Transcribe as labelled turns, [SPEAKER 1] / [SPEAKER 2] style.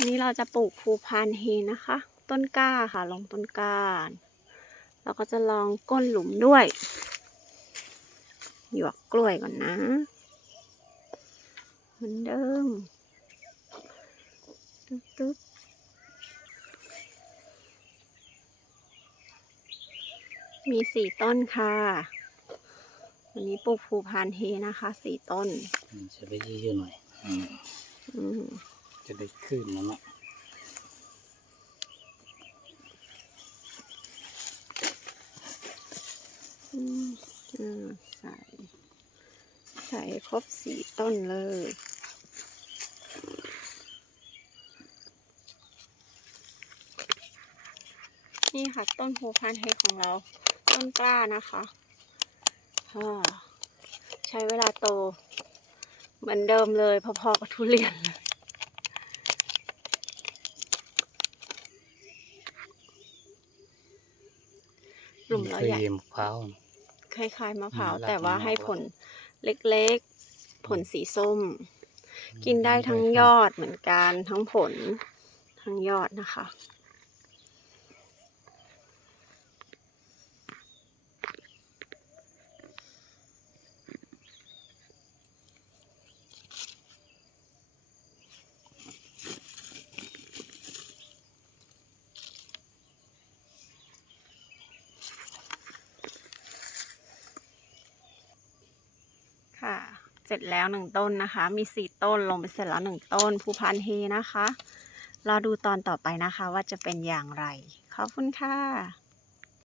[SPEAKER 1] อันนี้เราจะปลูกภูพานเฮนะคะ ต้นกล้าค่ะ ลงต้นกล้า เราก็จะลองก้นหลุมด้วย หยวกกล้วยก่อนนะเหมือนเดิมตึ๊บตึ๊บมีสี่ต้นค่ะ วันนี้ปลูกภูพานเฮนะคะ สี่ต้น
[SPEAKER 2] อืมจะไปเยอะๆหน่อย อืม
[SPEAKER 1] อืม
[SPEAKER 2] จะได้ขึ้นนะเนาะ
[SPEAKER 1] ใส่ใส่ครบสี่ต้นเลยนี่ค่ะ ต้นโพพานเฮของเรา ต้นกล้านะคะอ่าใช้เวลาโต เหมือนเดิมเลย พอๆกับทุเรียนเลย หลุมเราใหญ่
[SPEAKER 2] เคยมะพร้าว
[SPEAKER 1] คล้ายๆมะพร้าว
[SPEAKER 2] อืม
[SPEAKER 1] แต่ว่า
[SPEAKER 2] ลากมัน
[SPEAKER 1] ให้
[SPEAKER 2] มากกว่า
[SPEAKER 1] ผลเล็กๆ ผลสีส้ม กินได้ทั้งยอดเหมือนกันทั้งผลทั้งยอดนะคะค่ะ เสร็จแล้วหนึ่งต้นนะคะ มีสี่ต้นลงไปเสร็จแล้วหนึ่งต้นภูพันเฮนะคะรอดูตอนต่อไปนะคะว่าจะเป็นอย่างไร ขอบคุณค่ะ